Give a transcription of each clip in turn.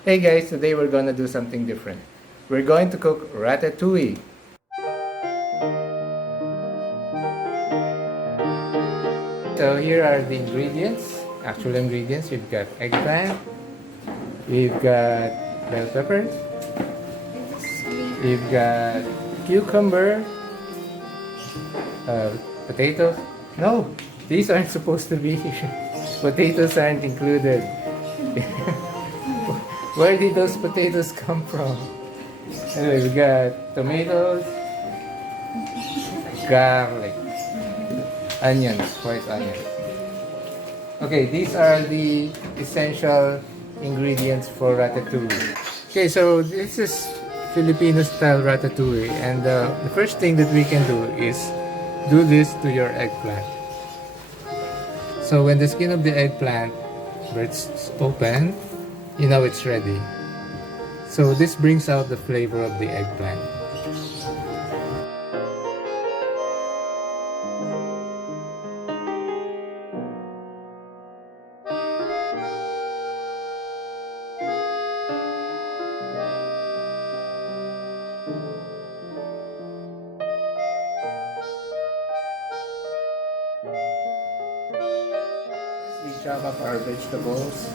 Hey guys, today we're gonna do something different. We're going to cook ratatouille. So here are the ingredients, actual ingredients. We've got eggplant, we've got bell pepper, we've got cucumber, potatoes. No, these aren't supposed to be here. Potatoes aren't included. Where did those potatoes come from? Anyway, we got tomatoes, garlic, onions, white onions. Okay, these are the essential ingredients for ratatouille. Okay, so this is Filipino-style ratatouille, and the first thing that we can do is do this to your eggplant. So when the skin of the eggplant, where it's open, you know it's ready. So this brings out the flavor of the eggplant. We chop up our vegetables.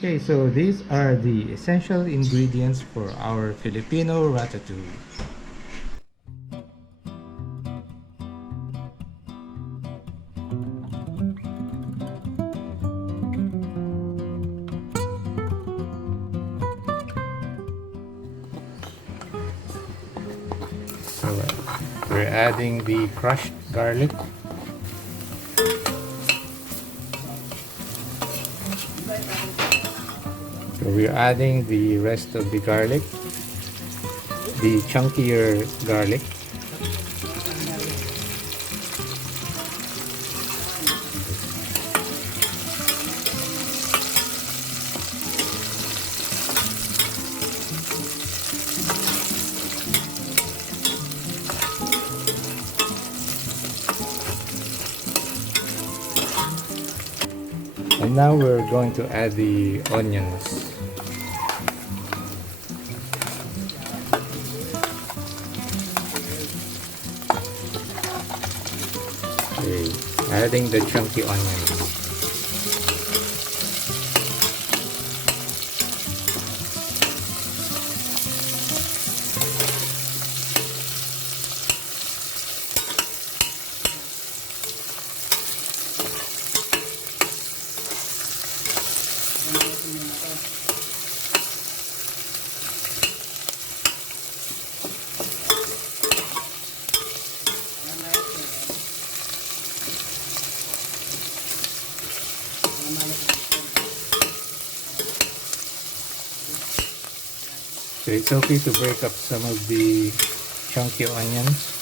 Okay, so these are the essential ingredients for our Filipino ratatouille. So we're adding the crushed garlic. So we're adding the rest of the garlic, the chunkier garlic. And now we're going to add the onions. Okay, adding the chunky onions. So it's okay to break up some of the chunky onions.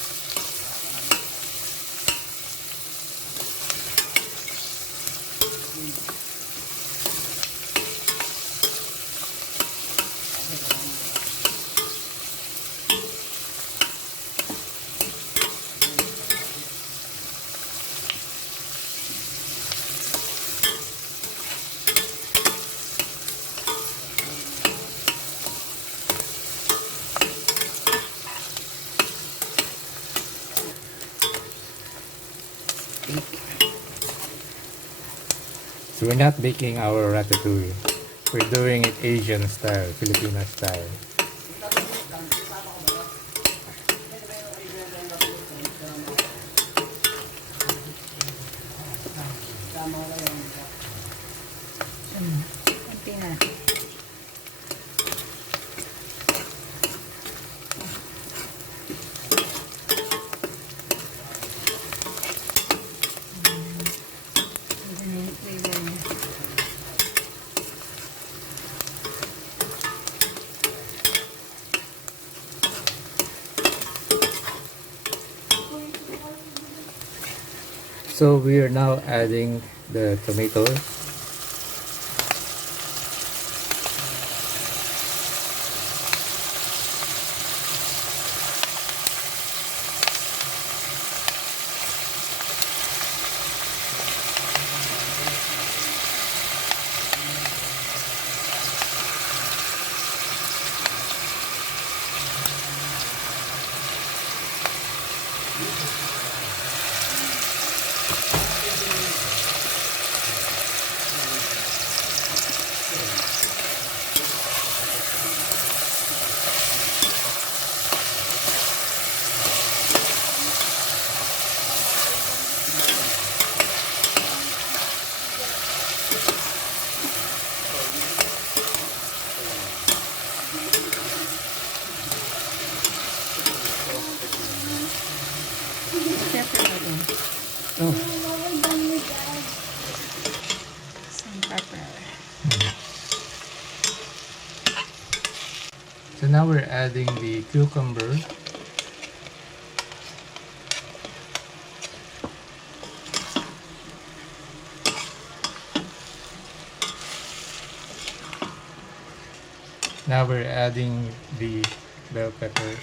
we're not baking our ratatouille. We're doing it Asian style, Filipino style. Konti na. So we are now adding the tomato. Oh. Some pepper. So now we're adding the cucumber. Now we're adding the bell pepper.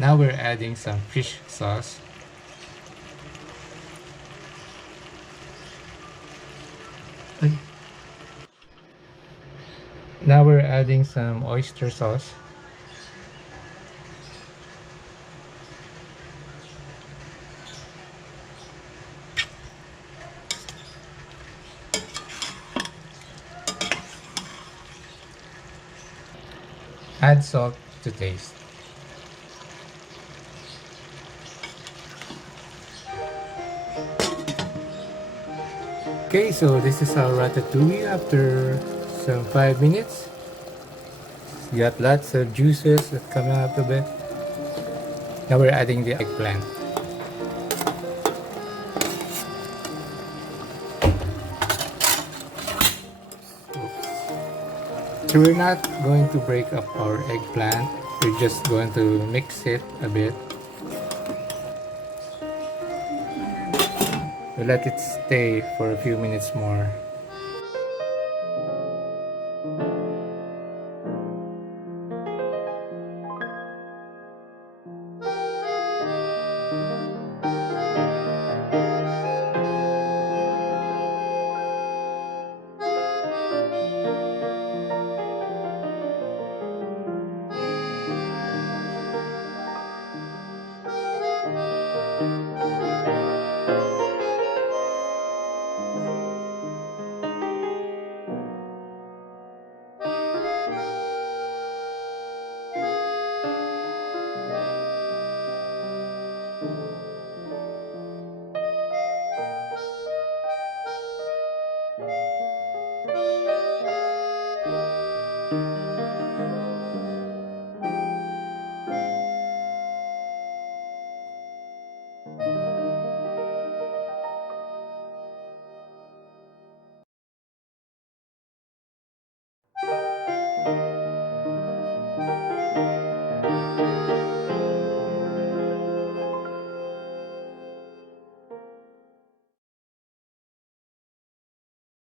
Now we're adding some fish sauce. Now we're adding some oyster sauce. Add salt to taste. Okay, so this is our ratatouille after some 5 minutes. You got lots of juices that come out of it. Now we're adding the eggplant. So we're not going to break up our eggplant. We're just going to mix it a bit. We let it stay for a few minutes more.